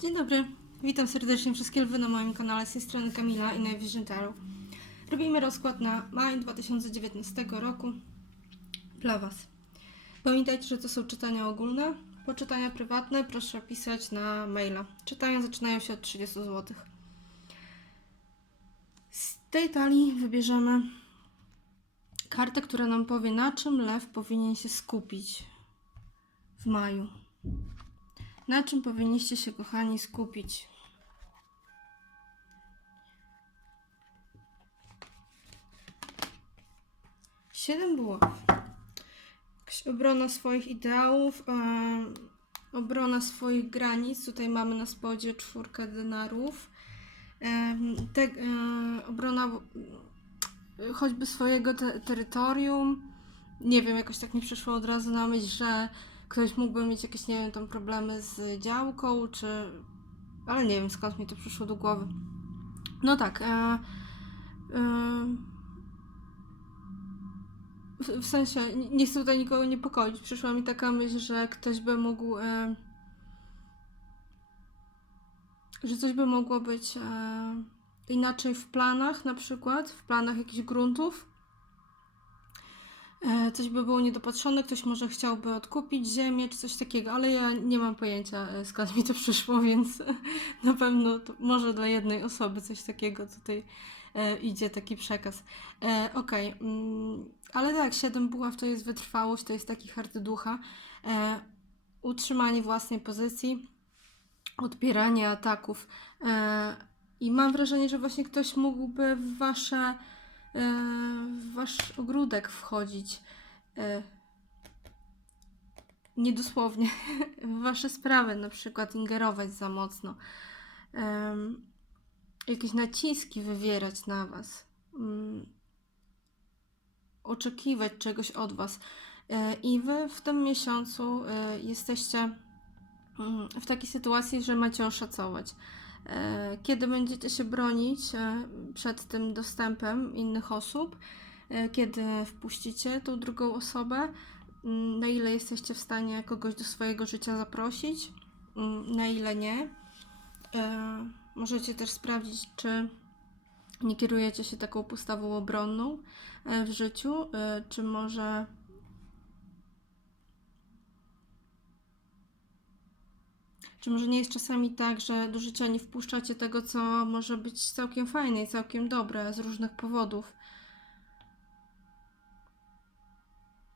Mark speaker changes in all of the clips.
Speaker 1: Dzień dobry, witam serdecznie wszystkie lwy na moim kanale z tej strony Kamila i Najwyższy Tarot. Robimy rozkład na maj 2019 roku dla Was. Pamiętajcie, że to są czytania ogólne. Po czytania prywatne proszę pisać na maila. Czytania zaczynają się od 30 zł. Z tej talii wybierzemy kartę, która nam powie, na czym lew powinien się skupić w maju. Na czym powinniście się, kochani, skupić? Siedem. Jakaś obrona swoich ideałów, obrona swoich granic. Tutaj mamy na spodzie czwórkę denarów. Te, e, obrona choćby swojego te, terytorium. Nie wiem, jakoś tak mi przyszło od razu na myśl, że ktoś mógłby mieć jakieś, nie wiem, tam problemy z działką, czy... Ale nie wiem, skąd mi to przyszło do głowy. No tak, e, e, w, w sensie, nie, chcę tutaj nikogo niepokoić. Przyszła mi taka myśl, że ktoś by mógł... E, że coś by mogło być e, inaczej w planach, na przykład, w planach jakichś gruntów. E, Coś by było niedopatrzone, ktoś może chciałby odkupić ziemię czy coś takiego, ale ja nie mam pojęcia e, skąd mi to przyszło, więc na pewno może dla jednej osoby coś takiego tutaj e, idzie taki przekaz. Okej, mm, ale tak, siedem buław to jest wytrwałość, to jest taki hard ducha, utrzymanie własnej pozycji, odpieranie ataków. I mam wrażenie, że właśnie ktoś mógłby wasze wasz ogródek wchodzić. e, Niedosłownie w wasze sprawy, na przykład ingerować za mocno. Jakieś naciski wywierać na was. Mm, Oczekiwać czegoś od was. E, I wy w tym miesiącu e, jesteście mm, w takiej sytuacji, że macie oszacować. Kiedy będziecie się bronić przed tym dostępem innych osób, kiedy wpuścicie tą drugą osobę, mm, na ile jesteście w stanie kogoś do swojego życia zaprosić, mm, na ile nie. E, Możecie też sprawdzić, czy nie kierujecie się taką postawą obronną e, w życiu, e, czy może Czy może nie jest czasami tak, że do życia nie wpuszczacie tego, co może być całkiem fajne i całkiem dobre z różnych powodów?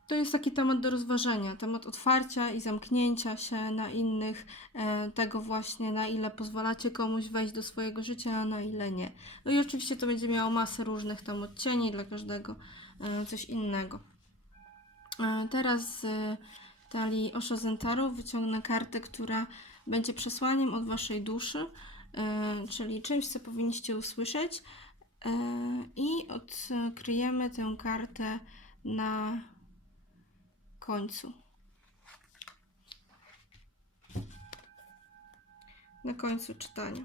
Speaker 1: To jest taki temat do rozważenia, temat otwarcia i zamknięcia się na innych, e, tego właśnie, na ile pozwalacie komuś wejść do swojego życia, a na ile nie. No i oczywiście to będzie miało masę różnych tam odcieni, dla każdego e, coś innego. E, teraz z talii Osho Zentaro wyciągnę kartę, która będzie przesłaniem od waszej duszy, czyli czymś, co powinniście usłyszeć. I odkryjemy tę kartę na końcu. Na końcu czytania.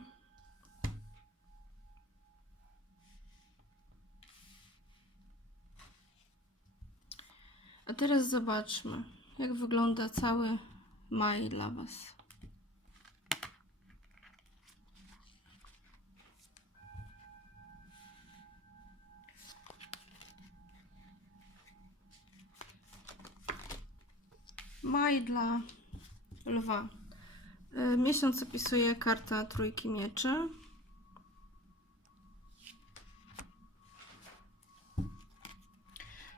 Speaker 1: A teraz zobaczmy, jak wygląda cały maj dla Was. Maj dla lwa. Y, Miesiąc opisuje karta trójki mieczy.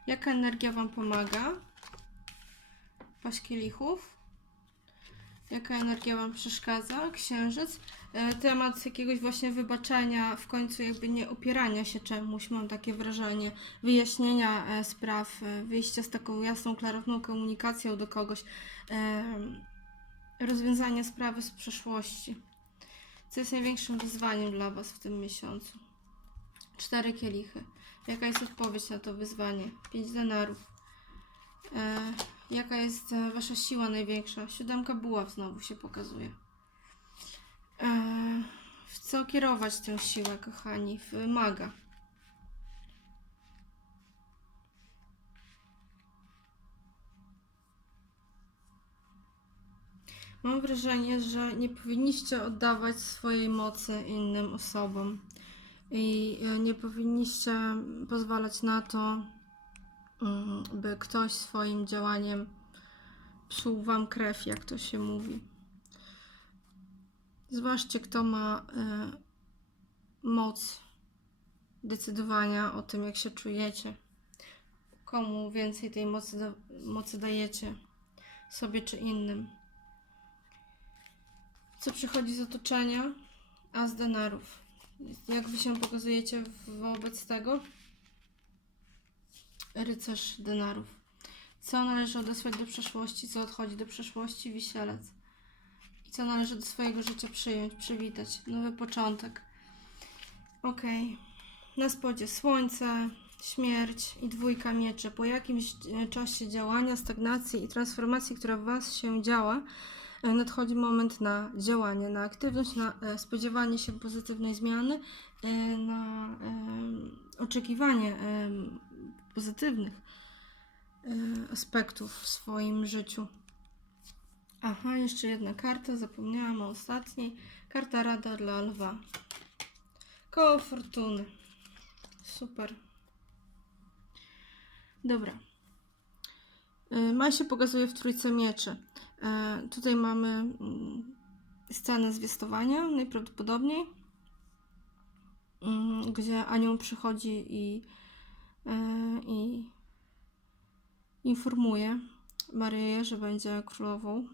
Speaker 1: Jaka energia Wam pomaga? Paść kielichów. Jaka energia Wam przeszkadza? Księżyc. E, Temat jakiegoś właśnie wybaczenia, w końcu jakby nie opierania się czemuś, mam takie wrażenie, wyjaśnienia e, spraw, e, wyjścia z taką jasną, klarowną komunikacją do kogoś, rozwiązania sprawy z przeszłości. Co jest największym wyzwaniem dla Was w tym miesiącu? Cztery kielichy. Jaka jest odpowiedź na to wyzwanie? Pięć denarów. Jaka jest Wasza siła największa? Siódemka buław znowu się pokazuje. E, w co kierować tę siłę, kochani? W maga. Mam wrażenie, że nie powinniście oddawać swojej mocy innym osobom i e, nie powinniście pozwalać na to, mm, by ktoś swoim działaniem psuł wam krew, jak to się mówi. Zważcie, kto ma e, moc decydowania o tym, jak się czujecie. Komu więcej tej mocy, da, mocy dajecie, sobie czy innym. Co przychodzi z otoczenia? A z denarów. Jak wy się pokazujecie wobec tego? Rycerz denarów. Co należy odesłać do przeszłości, co odchodzi do przeszłości? Wisielec. Co należy do swojego życia przyjąć, przywitać? Nowy początek. Okej. Na spodzie słońce, śmierć i dwójka mieczy. Po jakimś e, czasie działania, stagnacji i transformacji, która w Was się działa, e, nadchodzi moment na działanie, na aktywność, na e, spodziewanie się pozytywnej zmiany, na oczekiwanie pozytywnych aspektów w swoim życiu. Aha, jeszcze jedna karta, zapomniałam o ostatniej. Karta Rada dla Lwa. Koło Fortuny. Super. Dobra. Y, Maj się pokazuje w Trójce Mieczy. E, Tutaj mamy mm, scenę zwiastowania, najprawdopodobniej, mm, gdzie anioł przychodzi i, e, i informuje Maryję, że będzie królową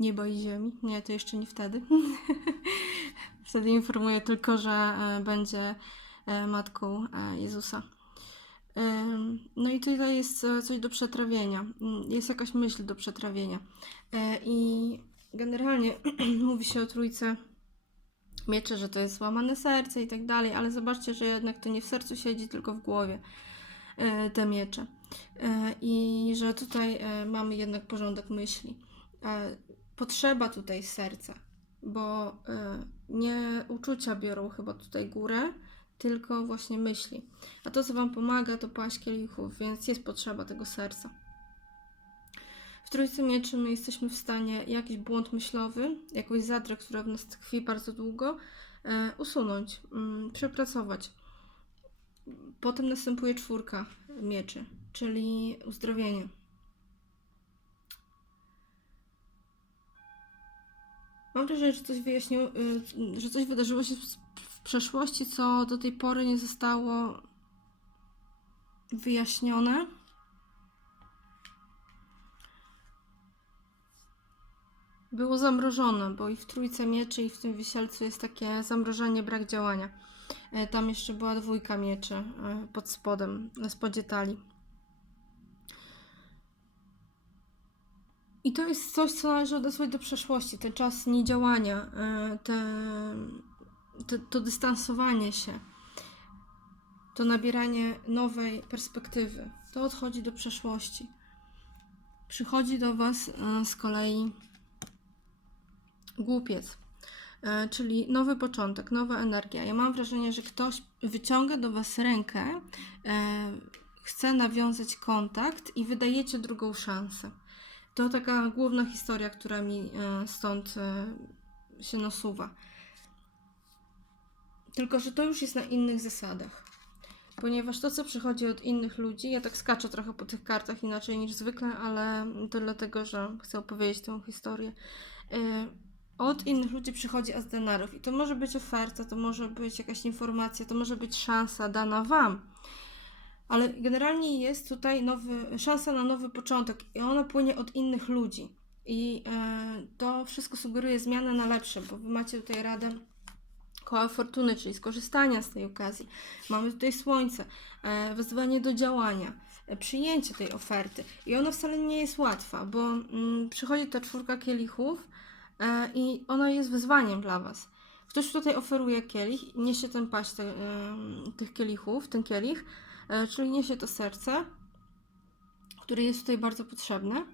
Speaker 1: nieba i ziemi. Nie, to jeszcze nie wtedy. wtedy informuje tylko, że e, będzie e, matką e, Jezusa. No i tutaj jest coś do przetrawienia. Mm, Jest jakaś myśl do przetrawienia. I generalnie mówi się o trójce miecze, że to jest złamane serce i tak dalej, ale zobaczcie, że jednak to nie w sercu siedzi, tylko w głowie te miecze. I że tutaj mamy jednak porządek myśli. Potrzeba tutaj serca, bo e, nie uczucia biorą chyba tutaj górę, tylko właśnie myśli. A to, co Wam pomaga, to paść kielichów, więc jest potrzeba tego serca. W Trójcy Mieczy my jesteśmy w stanie jakiś błąd myślowy, jakąś zadrę, która w nas tkwi bardzo długo, e, usunąć, mm, przepracować. Potem następuje czwórka mieczy, czyli uzdrowienie. Mam wrażenie, że coś wyjaśniło, y, że coś wydarzyło się w- przeszłości, co do tej pory nie zostało wyjaśnione. Było zamrożone, bo i w trójce mieczy, i w tym wisielcu jest takie zamrożenie, brak działania. E, Tam jeszcze była dwójka mieczy e, pod spodem, na spodzie talii. I to jest coś, co należy odesłać do przeszłości, ten czas niedziałania, e, te, te, to dystansowanie się, to nabieranie nowej perspektywy. To odchodzi do przeszłości. Przychodzi do Was e, z kolei głupiec, e, czyli nowy początek, nowa energia. Ja mam wrażenie, że ktoś wyciąga do Was rękę, chce nawiązać kontakt i wydajecie drugą szansę. To taka główna historia, która mi e, stąd e, się nasuwa. Tylko, że to już jest na innych zasadach. Ponieważ to, co przychodzi od innych ludzi, ja tak skaczę trochę po tych kartach inaczej niż zwykle, ale to dlatego, że chcę opowiedzieć tę historię. E, Od innych ludzi przychodzi as denarów i to może być oferta, to może być jakaś informacja, to może być szansa dana Wam. Ale generalnie jest tutaj nowy, szansa na nowy początek i ona płynie od innych ludzi. I e, to wszystko sugeruje zmianę na lepsze, bo Wy macie tutaj radę koła fortuny, czyli skorzystania z tej okazji. Mamy tutaj słońce, e, wezwanie do działania, e, przyjęcie tej oferty. I ona wcale nie jest łatwa, bo mm, przychodzi ta czwórka kielichów i ona jest wyzwaniem dla Was. Ktoś tutaj oferuje kielich, niesie ten paść te, tych kielichów, ten kielich, czyli niesie to serce, które jest tutaj bardzo potrzebne.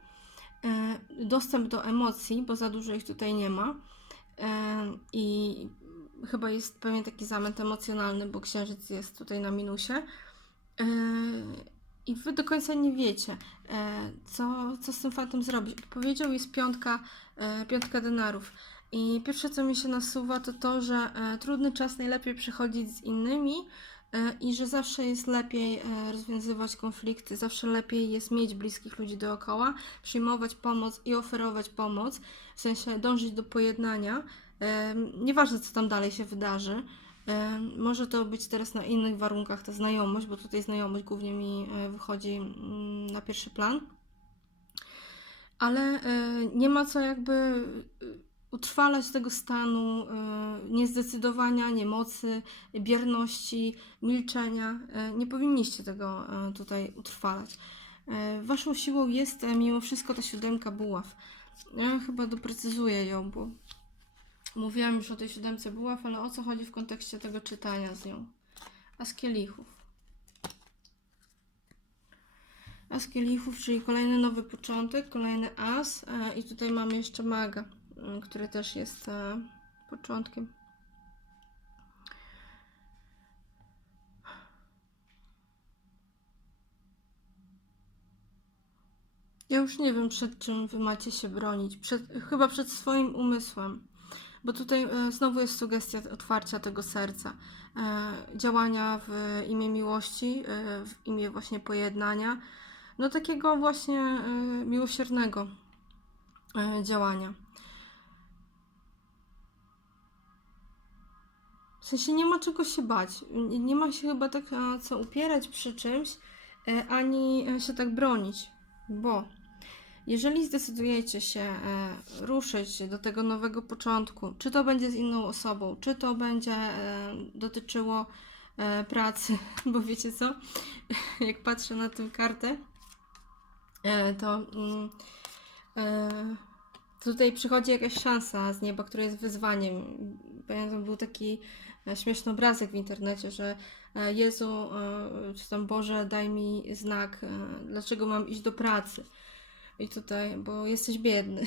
Speaker 1: E, Dostęp do emocji, bo za dużo ich tutaj nie ma. E, I chyba jest pewien taki zamęt emocjonalny, bo księżyc jest tutaj na minusie. E, i wy do końca nie wiecie, e, co, co z tym fantem zrobić. Odpowiedzią jest piątka, e, piątka denarów. I pierwsze, co mi się nasuwa, to to, że e, trudny czas najlepiej przechodzić z innymi e, i że zawsze jest lepiej e, rozwiązywać konflikty, zawsze lepiej jest mieć bliskich ludzi dookoła, przyjmować pomoc i oferować pomoc, w sensie dążyć do pojednania. E, nieważne, co tam dalej się wydarzy. E, Może to być teraz na innych warunkach ta znajomość, bo tutaj znajomość głównie mi e, wychodzi mm, na pierwszy plan. Ale e, nie ma co jakby e, utrwalać tego stanu e, niezdecydowania, niemocy, bierności, milczenia. E, Nie powinniście tego e, tutaj utrwalać. Waszą siłą jest mimo wszystko ta siódemka buław. Ja chyba doprecyzuję ją, bo Mówiłam już o tej siódemce buław, ale o co chodzi w kontekście tego czytania z nią? A z kielichów. A z kielichów, czyli kolejny nowy początek, kolejny as. I tutaj mamy jeszcze maga, który też jest e, początkiem. Ja już nie wiem, przed czym wy macie się bronić. Przed, chyba przed swoim umysłem. Bo tutaj e, znowu jest sugestia otwarcia tego serca, e, działania w imię miłości, w imię właśnie pojednania, no takiego właśnie miłosiernego działania. W sensie nie ma czego się bać, nie ma się chyba tak e, co upierać przy czymś, e, ani e, się tak bronić, bo jeżeli zdecydujecie się ruszyć do tego nowego początku, czy to będzie z inną osobą, czy to będzie dotyczyło pracy, bo wiecie co, jak patrzę na tę kartę, to mm, tutaj przychodzi jakaś szansa z nieba, która jest wyzwaniem. Pamiętam, był taki śmieszny obrazek w internecie, że e, Jezu, e, czy tam Boże, daj mi znak, e, dlaczego mam iść do pracy. I tutaj, bo jesteś biedny.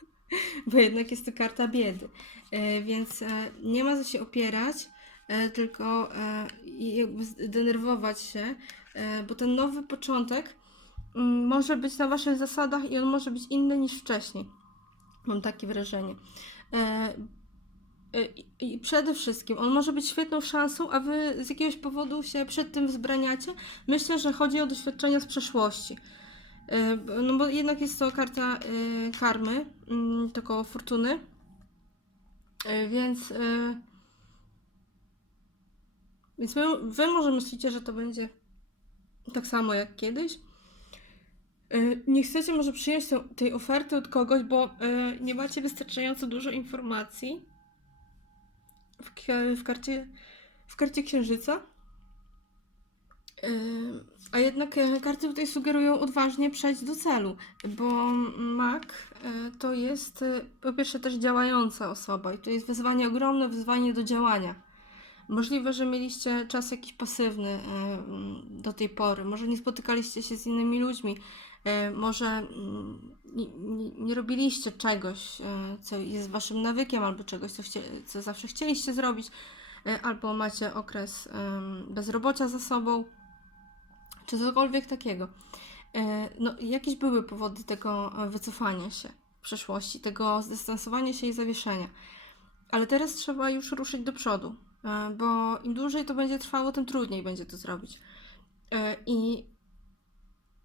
Speaker 1: bo jednak jest to karta biedy. E, więc e, nie ma co się opierać, e, tylko e, jakby zdenerwować się, e, bo ten nowy początek mm, może być na waszych zasadach i on może być inny niż wcześniej. Mam takie wrażenie. E, I przede wszystkim on może być świetną szansą, a wy z jakiegoś powodu się przed tym wzbraniacie. Myślę, że chodzi o doświadczenia z przeszłości. B- No bo jednak jest to karta e, karmy, mm, to fortuny. Więc, więc wy, wy może myślicie, że to będzie tak samo jak kiedyś. Nie chcecie może przyjąć tej oferty od kogoś, bo nie macie wystarczająco dużo informacji w, karcie, w karcie księżyca. A jednak e, karty tutaj sugerują odważnie przejść do celu, bo mag e, to jest e, po pierwsze też działająca osoba i to jest wyzwanie ogromne, wyzwanie do działania. Możliwe, że mieliście czas jakiś pasywny do tej pory, może nie spotykaliście się z innymi ludźmi, może mm, nie, nie, robiliście czegoś, e, co jest waszym nawykiem, albo czegoś, co, chcie, co zawsze chcieliście zrobić, e, albo macie okres bezrobocia za sobą czy cokolwiek takiego. E, No, jakieś były powody tego e, wycofania się w przeszłości, tego zdystansowania się i zawieszenia. Ale teraz trzeba już ruszyć do przodu, e, bo im dłużej to będzie trwało, tym trudniej będzie to zrobić. E, I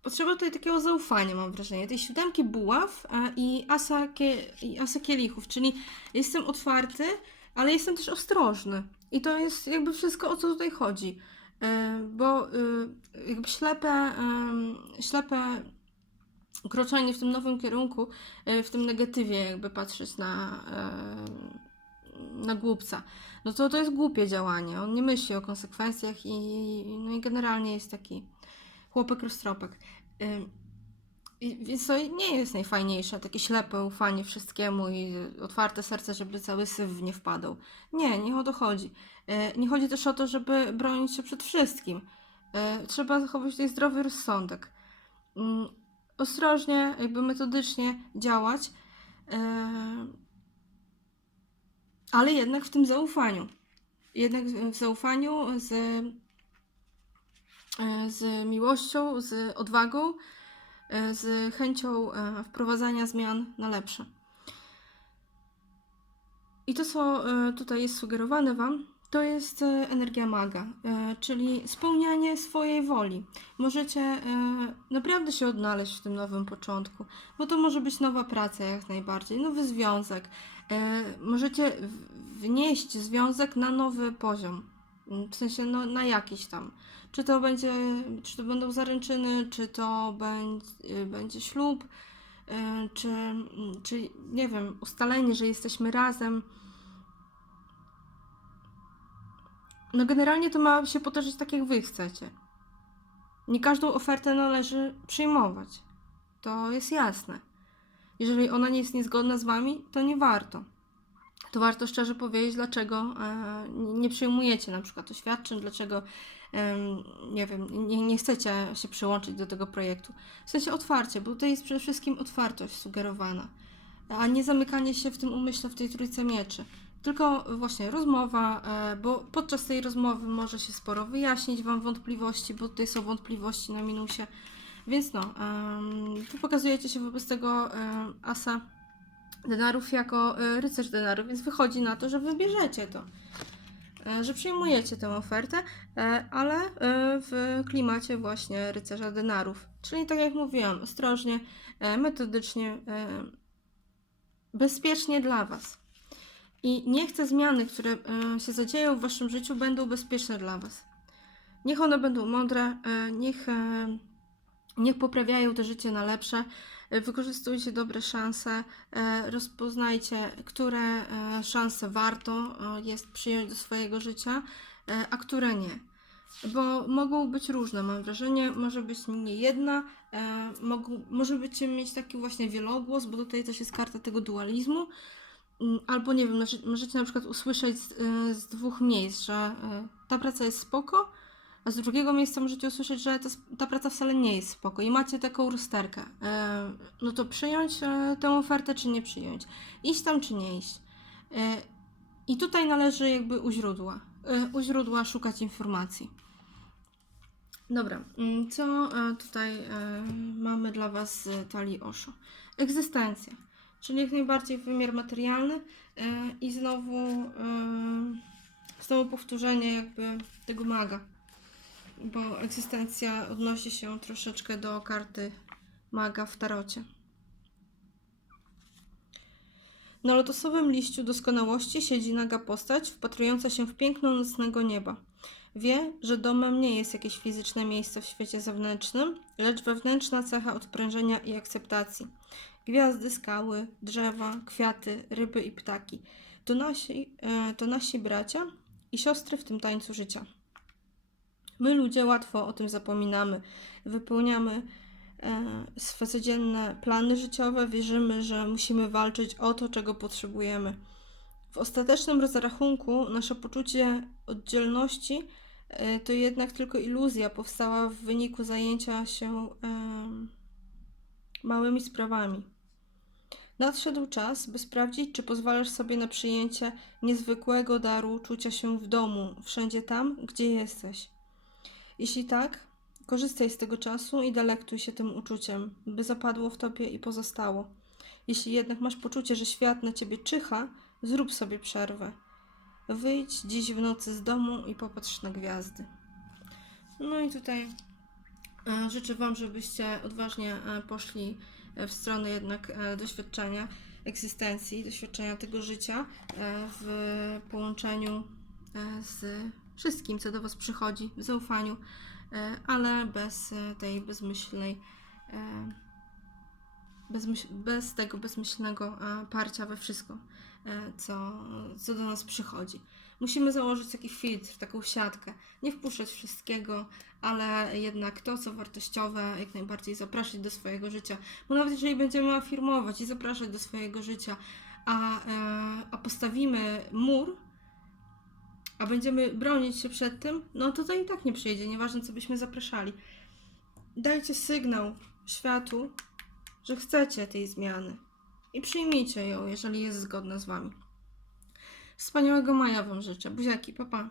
Speaker 1: potrzeba tutaj takiego zaufania, mam wrażenie, tej siódemki buław e, i asa, i asa kielichów, czyli jestem otwarty, ale jestem też ostrożny. I to jest jakby wszystko, o co tutaj chodzi. E, Bo y, jakby ślepe, ślepe kroczenie w tym nowym kierunku, e, w tym negatywie jakby patrzeć na, e, na głupca, no to to jest głupie działanie. On nie myśli o konsekwencjach i, no i generalnie jest taki chłopek roztropek. Więc to nie jest najfajniejsze, takie ślepe ufanie wszystkiemu i otwarte serce, żeby cały syf nie wpadał. Nie, nie o to chodzi. E, Nie chodzi też o to, żeby bronić się przed wszystkim. E, Trzeba zachować tutaj zdrowy rozsądek. Mm, Ostrożnie, jakby metodycznie działać, e, ale jednak w tym zaufaniu. Jednak w zaufaniu z z miłością, z odwagą, e, z chęcią e, wprowadzania zmian na lepsze. I to, co e, tutaj jest sugerowane Wam, to jest e, energia maga, e, czyli spełnianie swojej woli. Możecie e, naprawdę się odnaleźć w tym nowym początku, bo to może być nowa praca jak najbardziej, nowy związek. E, Możecie wnieść związek na nowy poziom, w sensie no, na jakiś tam. Czy to będzie, czy to będą zaręczyny, czy to będzie, będzie ślub, e, czy, czy nie wiem, ustalenie, że jesteśmy razem. No generalnie to ma się potoczyć tak, jak wy chcecie. Nie każdą ofertę należy przyjmować. To jest jasne. Jeżeli ona nie jest niezgodna z wami, to nie warto. To warto szczerze powiedzieć, dlaczego e, nie przyjmujecie na przykład oświadczeń, dlaczego nie wiem, nie, nie chcecie się przyłączyć do tego projektu. W sensie otwarcie, bo tutaj jest przede wszystkim otwartość sugerowana, a nie zamykanie się w tym umyśle, w tej trójce mieczy. Tylko właśnie rozmowa, e, bo podczas tej rozmowy może się sporo wyjaśnić Wam wątpliwości, bo tutaj są wątpliwości na minusie. Więc no, Wy pokazujecie się wobec tego asa denarów jako e, rycerz denarów, więc wychodzi na to, że wybierzecie to. E, Że przyjmujecie tę ofertę, e, ale e, w klimacie właśnie rycerza denarów. Czyli tak jak mówiłam, ostrożnie, metodycznie, bezpiecznie dla Was. I niech te zmiany, które się zadzieją w Waszym życiu, będą bezpieczne dla Was. Niech one będą mądre, niech, niech poprawiają to życie na lepsze. Wykorzystujcie dobre szanse, e, rozpoznajcie, które e, szanse warto e, jest przyjąć do swojego życia, a które nie. Bo mogą być różne, mam wrażenie, może być nie jedna, mogą, może być mieć taki właśnie wielogłos, bo tutaj też jest karta tego dualizmu. Mm, Albo nie wiem, możecie, na przykład usłyszeć z, z dwóch miejsc, że ta praca jest spoko, a z drugiego miejsca możecie usłyszeć, że ta, ta praca wcale nie jest spoko i macie taką rozterkę. E, No to przyjąć e, tę ofertę, czy nie przyjąć? Iść tam, czy nie iść? E, I tutaj należy jakby u źródła, e, u źródła szukać informacji. Dobra, mm, co e, tutaj e, mamy dla Was z talii Osho? Egzystencja, czyli jak najbardziej wymiar materialny e, i znowu, znowu powtórzenie jakby tego maga, bo egzystencja odnosi się troszeczkę do karty maga w tarocie. Na lotosowym liściu doskonałości siedzi naga postać, wpatrująca się w piękno nocnego nieba. Wie, że domem nie jest jakieś fizyczne miejsce w świecie zewnętrznym, lecz wewnętrzna cecha odprężenia i akceptacji. Gwiazdy, skały, drzewa, kwiaty, ryby i ptaki to nasi, e, to nasi bracia i siostry w tym tańcu życia. My ludzie łatwo o tym zapominamy. Wypełniamy e, swe codzienne plany życiowe, wierzymy, że musimy walczyć o to, czego potrzebujemy. W ostatecznym rozrachunku nasze poczucie oddzielności e, to jednak tylko iluzja powstała w wyniku zajęcia się em, małymi sprawami. Nadszedł czas, by sprawdzić, czy pozwalasz sobie na przyjęcie niezwykłego daru czucia się w domu, wszędzie tam, gdzie jesteś. Jeśli tak, korzystaj z tego czasu i delektuj się tym uczuciem, by zapadło w tobie i pozostało. Jeśli jednak masz poczucie, że świat na ciebie czyha, zrób sobie przerwę. Wyjdź dziś w nocy z domu i popatrz na gwiazdy. No i tutaj e, życzę Wam, żebyście odważnie e, poszli e, w stronę jednak doświadczenia egzystencji, doświadczenia tego życia w połączeniu z wszystkim, co do Was przychodzi, w zaufaniu, e, ale bez e, tej bezmyślnej, e, bezmyśl, bez tego bezmyślnego parcia we wszystko, co, co do nas przychodzi. Musimy założyć taki filtr, taką siatkę, nie wpuszczać wszystkiego, ale jednak to, co wartościowe, jak najbardziej zapraszać do swojego życia. Bo nawet jeżeli będziemy afirmować i zapraszać do swojego życia, a, a postawimy mur, a będziemy bronić się przed tym, no to to i tak nie przyjdzie, nieważne co byśmy zapraszali. Dajcie sygnał światu, że chcecie tej zmiany i przyjmijcie ją, jeżeli jest zgodna z Wami. Wspaniałego maja Wam życzę. Buziaki, pa pa.